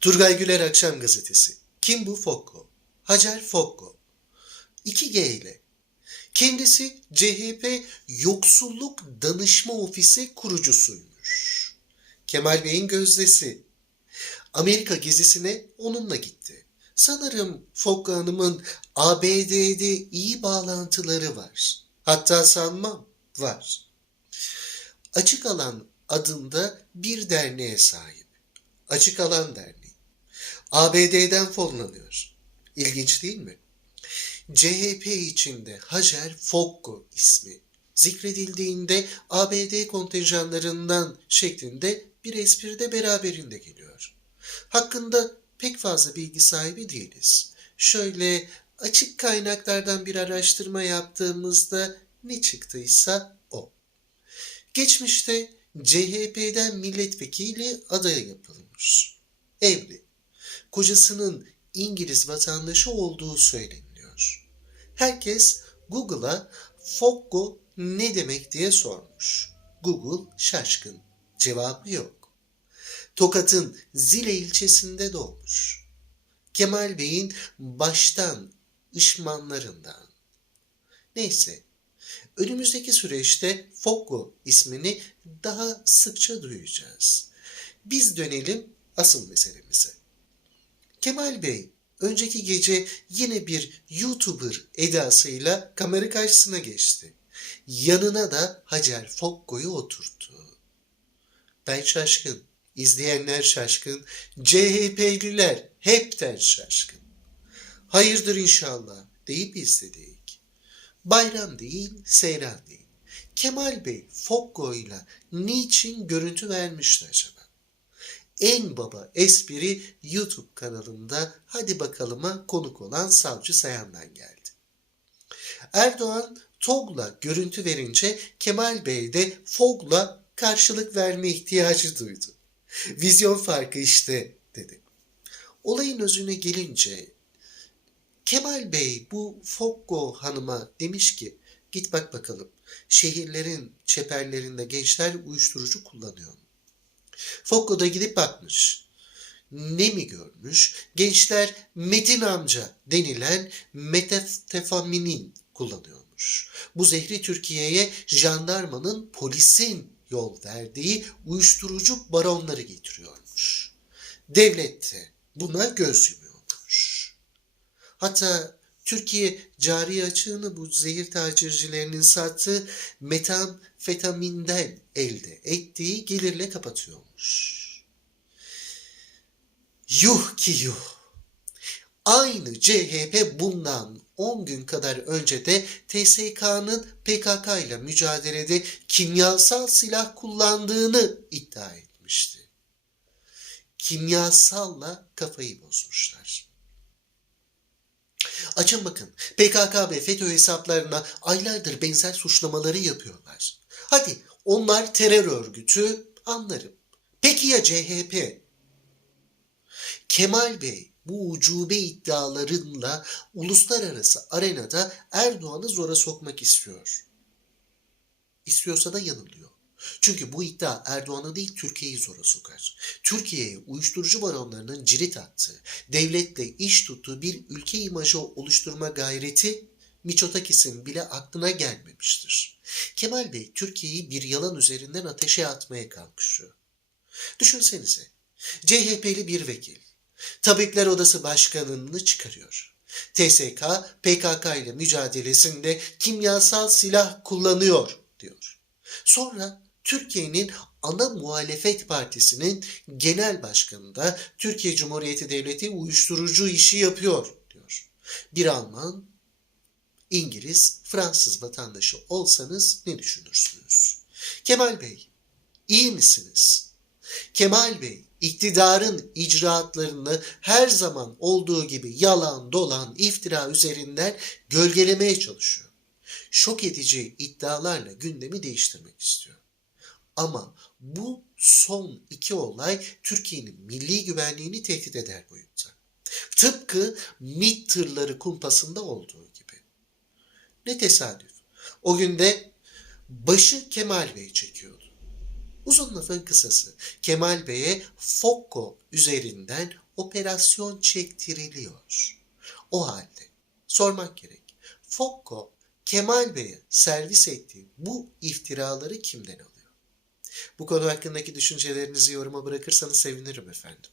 Turgay Güler Akşam Gazetesi. Kim bu Fokko? Hacer Fokko. 2G ile. Kendisi CHP Yoksulluk Danışma Ofisi kurucusuymuş. Kemal Bey'in gözdesi. Amerika gezisine onunla gitti. Sanırım Fokko Hanım'ın ABD'de iyi bağlantıları var. Hatta sanmam var. Açık Alan adında bir derneğe sahip. Açık Alan Derneği. ABD'den fonlanıyor. İlginç değil mi? CHP içinde Hacer Fokko ismi zikredildiğinde ABD kontenjanlarından şeklinde bir espri de beraberinde geliyor. Hakkında pek fazla bilgi sahibi değiliz. Şöyle açık kaynaklardan bir araştırma yaptığımızda ne çıktıysa o. Geçmişte CHP'den milletvekili adaya yapılmış. Evli. Kocasının İngiliz vatandaşı olduğu söyleniliyor. Herkes Google'a Fokko ne demek diye sormuş. Google şaşkın. Cevabı yok. Tokat'ın Zile ilçesinde doğmuş. Kemal Bey'in baştan ışmanlarından. Neyse, önümüzdeki süreçte Fokko ismini daha sıkça duyacağız. Biz dönelim asıl meselemize. Kemal Bey önceki gece yine bir YouTuber edasıyla kamera karşısına geçti. Yanına da Hacer Fokko'yu oturttu. Ben şaşkın, izleyenler şaşkın, CHP'liler hepten şaşkın. Hayırdır inşallah deyip izledik. Bayram değil, seyran değil. Kemal Bey Fokko'yla niçin görüntü vermişti acaba? En baba espri YouTube kanalında hadi bakalıma konuk olan Savcı Sayan'dan geldi. Erdoğan TOG'la görüntü verince Kemal Bey de FOG'la karşılık verme ihtiyacı duydu. Vizyon farkı işte dedi. Olayın özüne gelince Kemal Bey bu Fokko hanıma demiş ki git bak bakalım şehirlerin çeperlerinde gençler uyuşturucu kullanıyor mu? Fokko da gidip bakmış. Ne mi görmüş? Gençler Metin amca denilen metaftaminin kullanıyormuş. Bu zehri Türkiye'ye jandarmanın, polisin yol verdiği uyuşturucu baronları getiriyormuş. Devlet de buna göz yumuyormuş. Hatta Türkiye cari açığını bu zehir tacircilerinin sattığı metamfetaminden elde ettiği gelirle kapatıyormuş. Yuh ki yuh. Aynı CHP bundan 10 gün kadar önce de TSK'nın PKK ile mücadelede kimyasal silah kullandığını iddia etmişti. Kimyasalla kafayı bozmuşlar. Açın bakın PKK ve FETÖ hesaplarına aylardır benzer suçlamaları yapıyorlar. Hadi onlar terör örgütü anlarım. Peki ya CHP? Kemal Bey bu ucube iddialarınla uluslararası arenada Erdoğan'ı zora sokmak istiyor. İstiyorsa da yanılıyor. Çünkü bu iddia Erdoğan'ı değil Türkiye'yi zora sokar. Türkiye'ye uyuşturucu baronlarının cirit attığı, devletle iş tuttuğu bir ülke imajı oluşturma gayreti Miçotakis'in bile aklına gelmemiştir. Kemal Bey Türkiye'yi bir yalan üzerinden ateşe atmaya kalkışıyor. Düşünsenize, CHP'li bir vekil, Tabipler Odası Başkanı'nı çıkarıyor. TSK, PKK ile mücadelesinde kimyasal silah kullanıyor diyor. Sonra Türkiye'nin ana muhalefet partisinin genel başkanı da Türkiye Cumhuriyeti Devleti uyuşturucu işi yapıyor diyor. Bir Alman, İngiliz, Fransız vatandaşı olsanız ne düşünürsünüz? Kemal Bey, iyi misiniz? Kemal Bey, iktidarın icraatlarını her zaman olduğu gibi yalan, dolan, iftira üzerinden gölgelemeye çalışıyor. Şok edici iddialarla gündemi değiştirmek istiyor. Ama bu son iki olay Türkiye'nin milli güvenliğini tehdit eder boyutta. Tıpkı MİT tırları kumpasında olduğu gibi. Ne tesadüf. O günde başı Kemal Bey çekiyordu. Uzun lafın kısası Kemal Bey'e Fokko üzerinden operasyon çektiriliyor. O halde sormak gerek. Fokko Kemal Bey'e servis ettiği bu iftiraları kimden alıyor? Bu konu hakkındaki düşüncelerinizi yoruma bırakırsanız sevinirim efendim.